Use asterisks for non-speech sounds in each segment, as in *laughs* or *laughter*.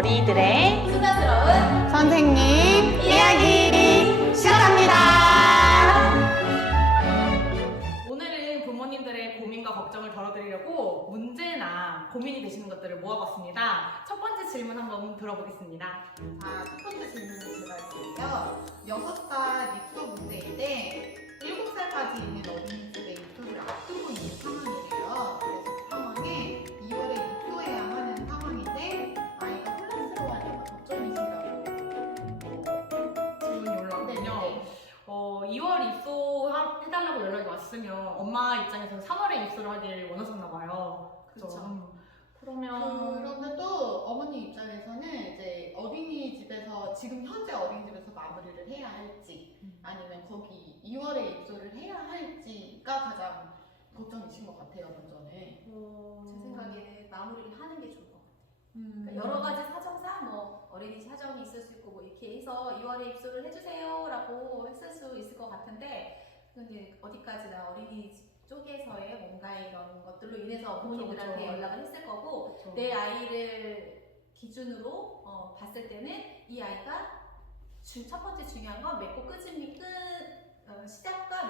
어린이들의 수다스러운 선생님 이야기 시작합니다. 오늘은 부모님들의 고민과 걱정을 덜어드리려고 문제나 고민이 되시는 것들을 모아봤습니다. 첫 번째 질문 한번 들어보겠습니다. 자, 첫 번째 질문을 제가 드릴게요. 6살 입소 문제인데 7살까지 있는 어린이 2월 입소 해달라고 연락이 왔으면 엄마 입장에서는 3월에 입소를 하길 원하셨나 봐요. 그죠? 그쵸. 음. 그러면 그런데 또 어머니 입장에서는 이제 어린이집에서 지금 현재 어린이집에서 마무리를 해야 할지 음. 아니면 거기 2월에 입소를 해야 할지가 가장 걱정이신 것 같아요 먼저는. 어... 제 생각에는 마무리를 하는 게 좋을 것 같아요. 음. 그러니까 여러 가지 사정상 뭐 어린이 사정이 있을 수 있고 뭐 이렇게 해서 2월에 입소를 해주세요라고 했을 같은데 근데 어디까지나 어린이집 쪽에서의 뭔가 이런 것들로 인해서 부모님들한테 그쵸. 연락을 했을 거고 그쵸. 내 아이를 기준으로 어, 봤을 때는 이 아이가 주, 첫 번째 중요한 건 맺고 끝임이 끝 어, 시작과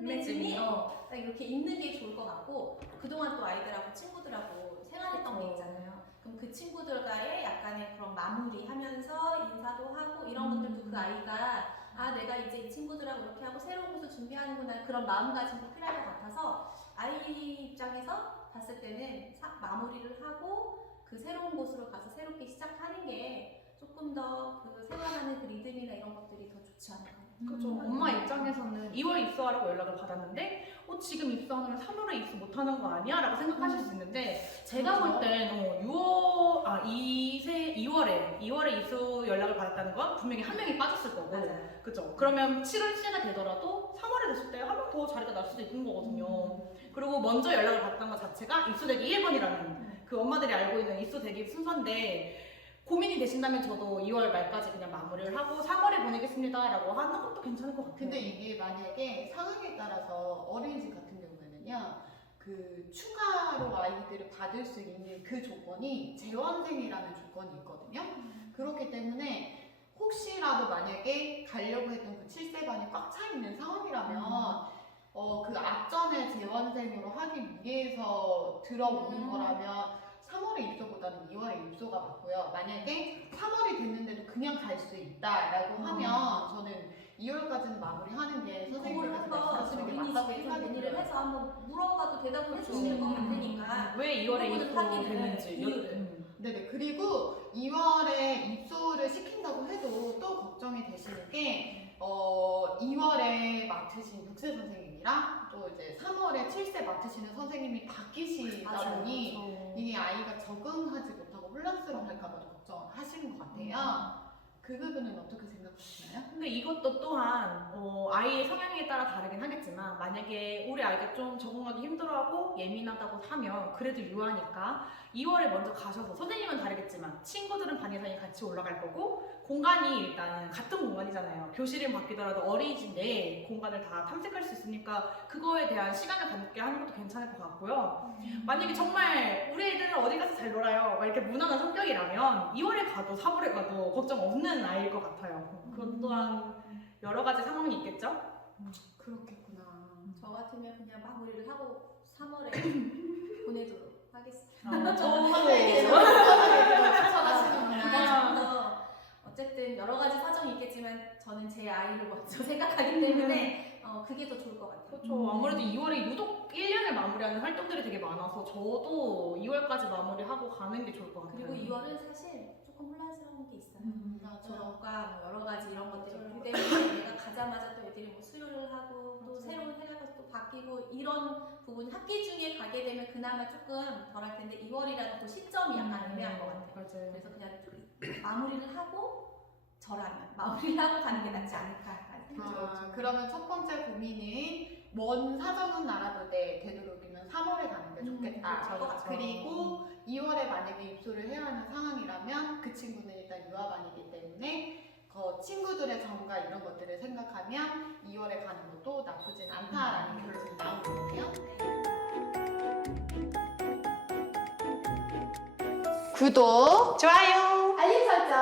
맺음이. 어, 딱 이렇게 있는 게 좋을 것 같고 그동안 또 아이들하고 친구들하고 생활했던 게 그쵸. 있잖아요. 그럼 그 친구들과의 약간의 그런 마무리하면서 인사도 하고 이런 음. 것들도 그 아이가 아 내가 이제 이 친구들하고 이렇게 하고 새로운 곳을 준비하는구나 그런 마음가짐도 필요할 것 같아서 아이 입장에서 봤을 때는 사- 마무리를 하고 그 새로운 곳으로 가서 새롭게 시작하는 게 조금 더 그 생활하는 그 리듬이나 이런 것들이 더 좋지 않을까. 그죠. 엄마 입장에서는 2월 입소하라고 연락을 받았는데, 어, 지금 입소하면 3월에 입소 못하는 거 아니야? 라고 생각하실 수 있는데, 제가 볼 땐, 어, 6월, 아, 2세, 2월에, 2월에 입소 연락을 받았다는 건 분명히 한 명이 빠졌을. 그죠. 그러면 7월 시가 되더라도 3월에 됐을 때한명더 자리가 날 수도 있는 거거든요. 그리고 먼저 연락을 받았던 것 자체가 입소되기 1번이라는 그 엄마들이 알고 있는 입소되기 순서인데, 고민이 되신다면 저도 2월 말까지 그냥 마무리를 하고 3월에 보내겠습니다라고 하는 것도 괜찮을 것 같아요. 근데 이게 만약에 상황에 따라서 어린이집 같은 경우에는요. 그 추가로 아이들을 받을 수 있는 그 조건이 재원생이라는 조건이 있거든요. 그렇기 때문에 만약에 가려고 했던 그 7세반이 꽉 차 있는 상황이라면 어, 그 앞전에 재원생으로 하기 위해서 들어오는 음. 거라면 3월에 입소보다는 2월에 입소가 맞고요. 만약에 3월이 됐는데도 그냥 갈 수 있다라고 음. 하면 저는 2월까지는 마무리하는 게 그걸 선생님께서 한번 말씀하시는 게 맞다고 어린이집에서 생각이 문의를 들어요. 해서 한번 물어봐도 대답을 해주시는 것 같으니까 왜 2월에 그거는 입소 확인을 되는지 이유를. 음. 네네. 그리고 2월에 입소를 시킨다고 해도 또 걱정이 되시는 게, 어, 2월에 맡으신 6세 선생님이랑 또 이제 3월에 7세 맡으시는 선생님이 바뀌시다 맞아요. 보니. 이게 아이가 적응하지 못하고 혼란스러워 할까봐 걱정하시는 것 같아요. 그 부분은 어떻게 생각하시나요? 근데 이것도 또한 어, 아이의 성향에 따라 다르긴 하겠지만 만약에 우리 아이가 좀 적응하기 힘들어하고 예민하다고 하면 그래도 유아니까 2월에 먼저 가셔서 선생님은 다르겠지만 친구들은 반 이상이 같이 올라갈 거고 공간이 일단 같은 공간이잖아요. 교실은 바뀌더라도 어린이집 내 공간을 다 탐색할 수 있으니까 그거에 대한 시간을 갖게 하는 것도 괜찮을 것 같고요. 만약에 정말 우리 애들은 어디 가서 잘 놀아요. 막 이렇게 무난한 성격이라면 2월에 가도 3월에 가도 걱정 없는 아이일 것 같아요. 그것 또한 여러 가지 상황이 있겠죠? 그렇겠구나. 저 같으면 그냥 마무리를 하고 3월에 *laughs* 보내도록 하겠습니다. 아, 선생님께서 추천하시는구나. 그게 좀더 어쨌든 여러 가지 사정이 있겠지만 저는 제 아이를 먼저 *laughs* 생각하기 때문에 어, 그게 더 좋을 것 같아요. 그렇죠. 아무래도 2월에 유독 1년을 마무리하는 활동들이 되게 많아서 저도 2월까지 마무리하고 가는 게 좋을 것 같아요. 그리고 2월은 사실 혼란스러운 게 있어요. 음. 졸업과 뭐 여러 가지 이런 것들이. 있기 때문에 내가 가자마자 또 애들이 뭐 수료를 하고 또 맞아요. 새로운 해가 또 바뀌고 이런 부분 학기 중에 가게 되면 그나마 조금 덜 할 텐데 2월이라는 그 시점이 약간 애매한 것 같아요. 맞아요. 그래서 그냥 좀 마무리를 하고 저라면 마무리를 하고 가는 게 낫지 생각이 아. 그러면 첫 번째 고민은 먼 사정은 알아보되 되도록이면 3월에 가는 게 음, 좋겠다. 그렇죠, 그렇죠. 그리고 2월에 만약에 입소를 해야 하는 상황이라면 그 친구는 일단 유아반이기 때문에 그 친구들의 정과 이런 것들을 생각하면 2월에 가는 것도 나쁘진 않다라는 결론이 나온 거네요. 구독, 좋아요. 알림 설정